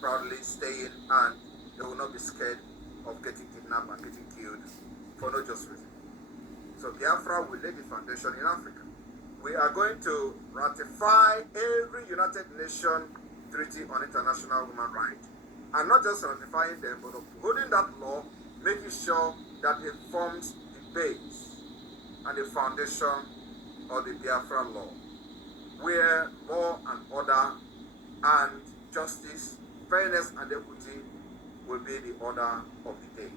proudly staying, and they will not be scared of getting kidnapped and getting killed for no just reason. So Biafra will lay the foundation in Africa. We are going to ratify every United Nations Treaty on International Human Rights, and not just ratifying them, but upholding that law, making sure that it forms the base and the foundation of the Biafra law, where law and order and justice, fairness and equity will be the order of the day.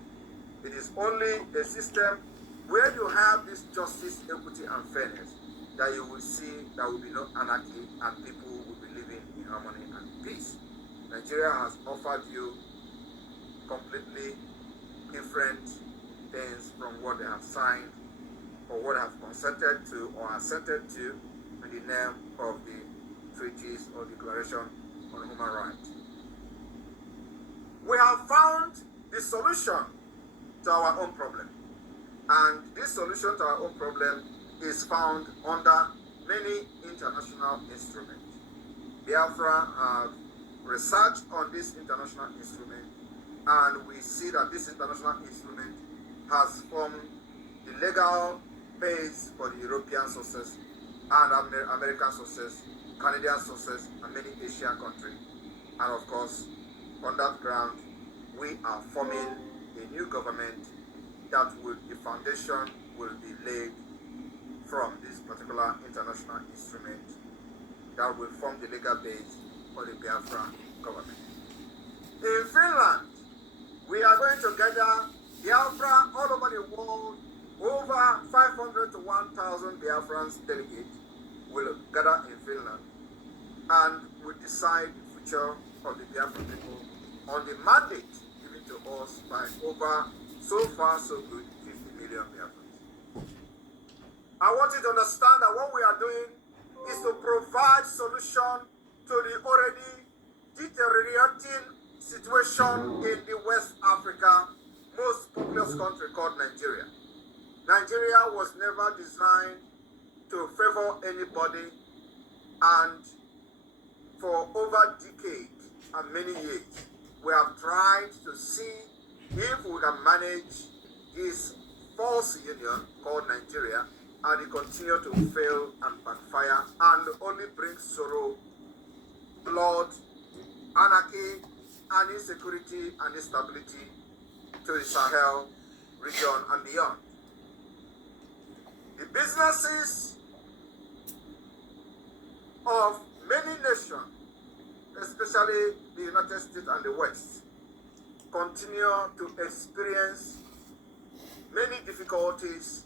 It is only a system where you have this justice, equity and fairness that you will see there will be no anarchy and people will be living in harmony and peace. Nigeria has offered you completely different things from what they have signed or what they have consented to or assented to in the name of the treaties or declaration on human rights. We have found the solution to our own problem. And this solution to our own problem is found under many international instruments. Biafra have researched on this international instrument, and we see that this international instrument has formed the legal base for the European sources and American sources, Canadian sources, and many Asian countries. And of course, on that ground, we are forming a new government that the foundation will be laid from this particular international instrument that will form the legal base for the Biafra government. In Finland, we are going to gather Biafra all over the world. Over 500 to 1,000 Biafrans delegates will gather in Finland and will decide the future of the Biafran people on the mandate given to us by over, so far so good, 50 million Biafrans. I want you to understand that what we are doing is to provide solution to the already deteriorating situation in the West Africa most populous country called Nigeria. Nigeria was never designed to favor anybody, and for over decades and many years, we have tried to see if we can manage this false union called Nigeria, and it continue to fail and backfire and only bring sorrow, blood, anarchy, and insecurity and instability to the Sahel region and beyond. The businesses of many nations, especially the United States and the West, continue to experience many difficulties.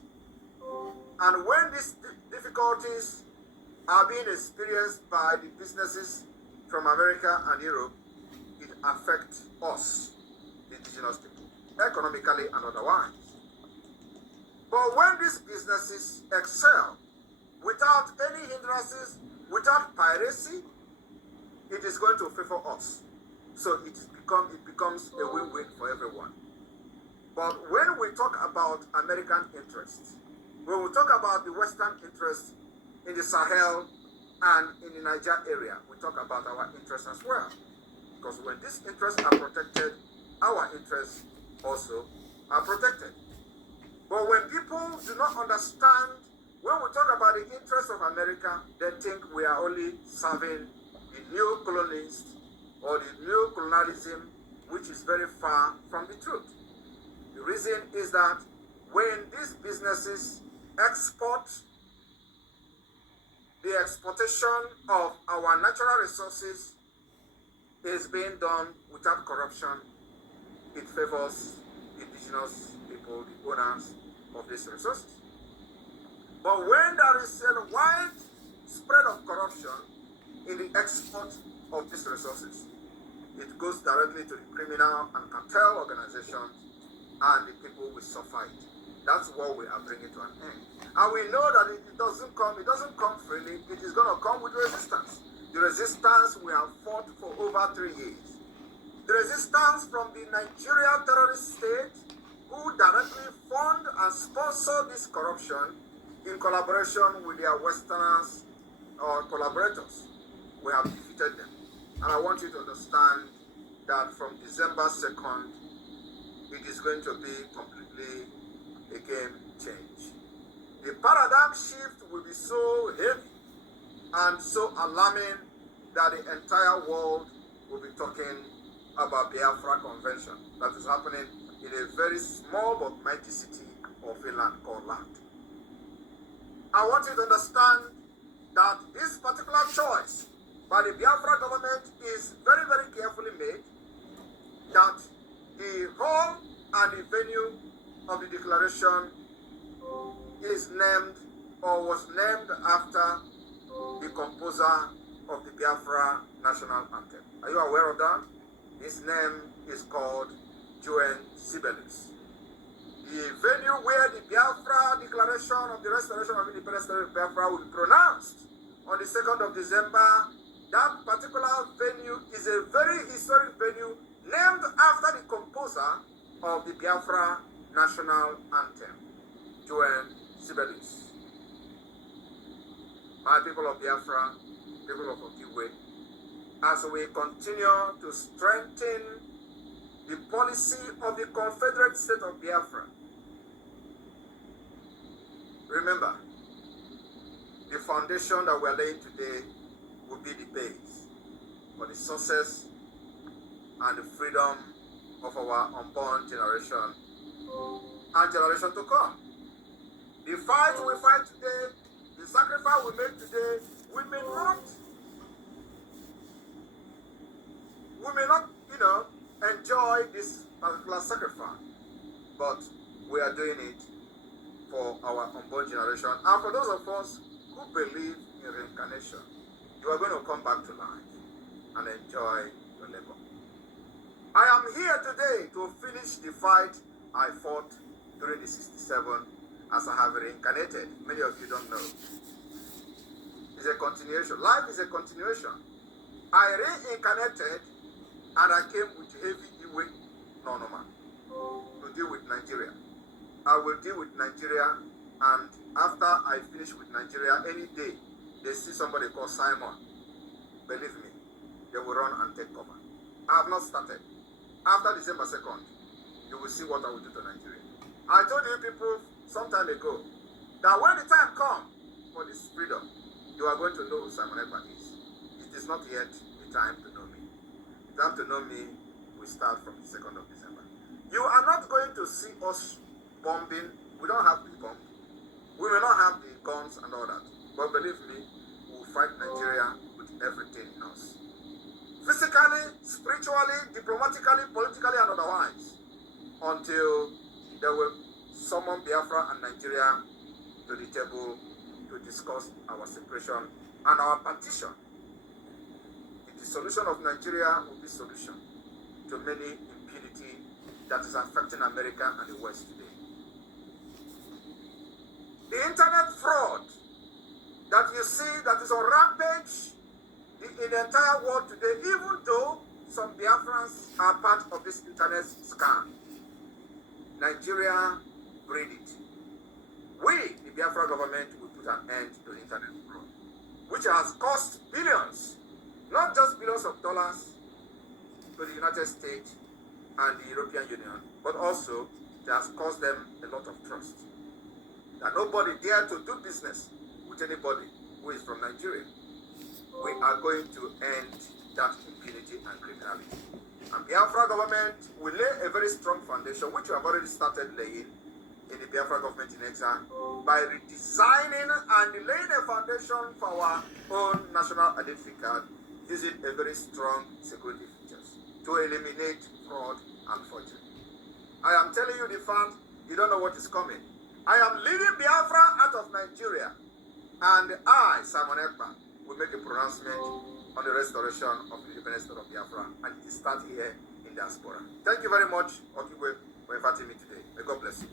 And when these difficulties are being experienced by the businesses from America and Europe, it affects us, the indigenous people, economically and otherwise. But when these businesses excel without any hindrances, without piracy, it is going to favor us. So it becomes a win-win for everyone. But when we talk about American interests, when we talk about the Western interests in the Sahel and in the Niger area, we talk about our interests as well. Because when these interests are protected, our interests also are protected. But when people do not understand, when we talk about the interests of America, they think we are only serving the new colonists or the new colonialism, which is very far from the truth. The reason is that when these businesses export, the exportation of our natural resources is being done without corruption, it favors indigenous people, the owners of these resources. But when there is a wide spread of corruption in the export of these resources, it goes directly to the criminal and cartel organizations, and the people will suffer it. That's what we are bringing to an end. And we know that it doesn't come freely. It is going to come with resistance. The resistance we have fought for over 3 years. The resistance from the Nigerian terrorist state, who directly fund and sponsor this corruption in collaboration with their Westerners or collaborators. We have defeated them. And I want you to understand that from December 2nd, it is going to be completely a game change. The paradigm shift will be so heavy and so alarming that the entire world will be talking about Biafra Convention that is happening in a very small but mighty city of a land called Land. I want you to understand that this particular choice by the Biafra government is very, very carefully made, that the hall and the venue of the declaration is named or was named after the composer of the Biafra national anthem. Are you aware of that? His name is called Joan Sibelius. The venue where the Biafra declaration of the restoration of independence of Biafra will be pronounced on the 2nd of December, that particular venue is a very historic venue named after the composer of the Biafra national anthem, Joan Sibelius. My people of Biafra, people of Okigwe, as we continue to strengthen the policy of the Confederate State of Biafra, remember, the foundation that we're laying today will be the base for the success and the freedom of our unborn generation and generation to come. The fight we fight today, the sacrifice we make today, we may not, enjoy this particular sacrifice, but we are doing it for our unborn generation. And for those of us who believe in reincarnation, you are going to come back to life and enjoy your labor. I am here today to finish the fight I fought during the 67 as I have reincarnated. Many of you don't know. It's a continuation. Life is a continuation. I reincarnated and I came with heavy weight, normal, to deal with Nigeria. I will deal with Nigeria, and after I finish with Nigeria, any day they see somebody called Simon, believe me, they will run and take cover. I have not started. After December 2nd, you will see what I will do to Nigeria. I told you people some time ago that when the time comes for this freedom, you are going to know who Simon Ekpa is. It is not yet the time to know me. The time to know me will start from the 2nd of December. You are not going to see us bombing. We don't have the bomb. We may not have the guns and all that. But believe me, we will fight Nigeria with everything in us. Physically, spiritually, diplomatically, politically, and otherwise, until they will summon Biafra and Nigeria to the table to discuss our separation and our partition. The dissolution of Nigeria will be solution to many impunity that is affecting America and the West today. The internet fraud that you see that is on rampage in the entire world today, even though some Biafrans are part of this internet scam, Nigeria breed it. We, the Biafra government, will put an end to the internet fraud, which has cost billions, not just billions of dollars to the United States and the European Union, but also it has cost them a lot of trust. That nobody dare to do business with anybody who is from Nigeria. We are going to end that impunity and criminality. And Biafra government will lay a very strong foundation, which we have already started laying in the Biafra government in exile, by redesigning and laying a foundation for our own national identity card, using a very strong security features to eliminate fraud and forgery. I am telling you the fact, you don't know what is coming. I am leaving Biafra out of Nigeria, and I, Simon Ekpa, will make a pronouncement on the restoration of the independence of Biafra, and it starts here in diaspora. Thank you very much, Okigwe, for inviting me today. May God bless you.